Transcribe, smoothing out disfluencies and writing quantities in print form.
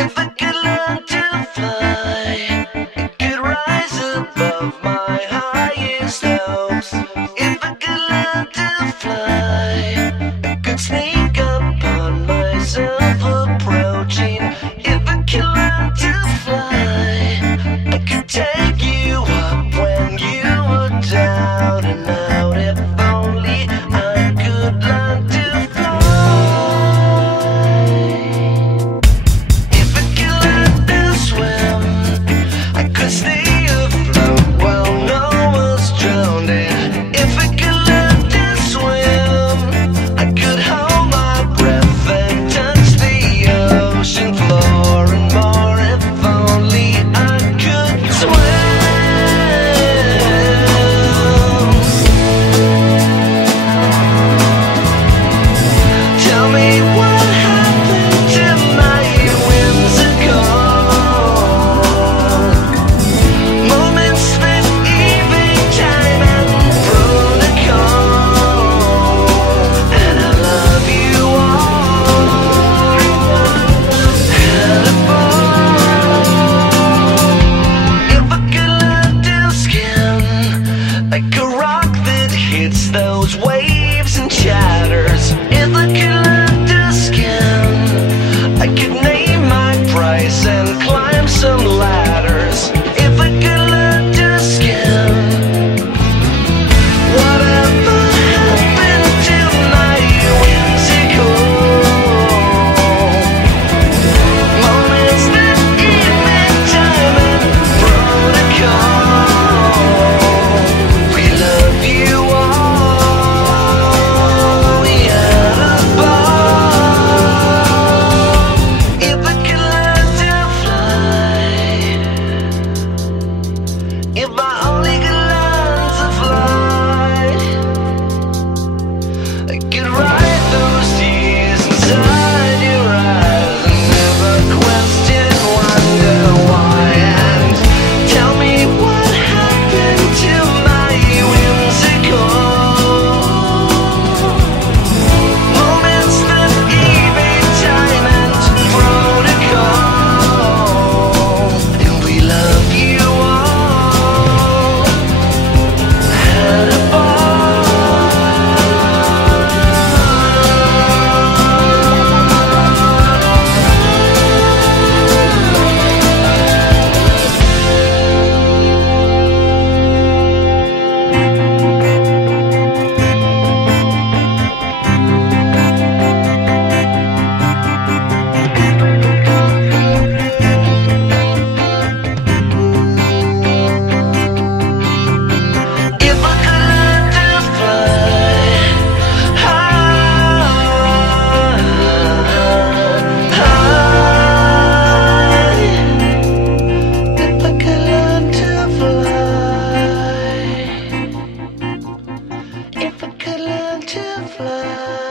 If I could learn to fly, it could rise above my highest hopes. If I could learn to fly, I could sneak up on myself approaching. If I could learn to fly, I could take you up when you were down and out. If only I could learn to fly. If I could learn to swim, I could stay afloat while no one's drowning. If I could learn to swim, I could hold my breath and touch the ocean floor and more. If only I could swim. Tell me what happened to my whimsical moments spent evading time and protocol. And I love you all. And if I could learn to skim like a rock that hits those waves and shatters. If I could learn to skim, I could name my price and climb some ladders. If I could learn to skim, whatever happened to my whimsical moments that even time and protocol. We love you all. We had a ball. If I could learn to fly, if I only could learn to fly, I could write those tears inside your eyes and never question, wonder why. And tell me what happened to my whimsical moments that evade time and protocol. And we love you all. Had a If I could learn to fly high, high. If I could learn to fly, if I could learn to fly.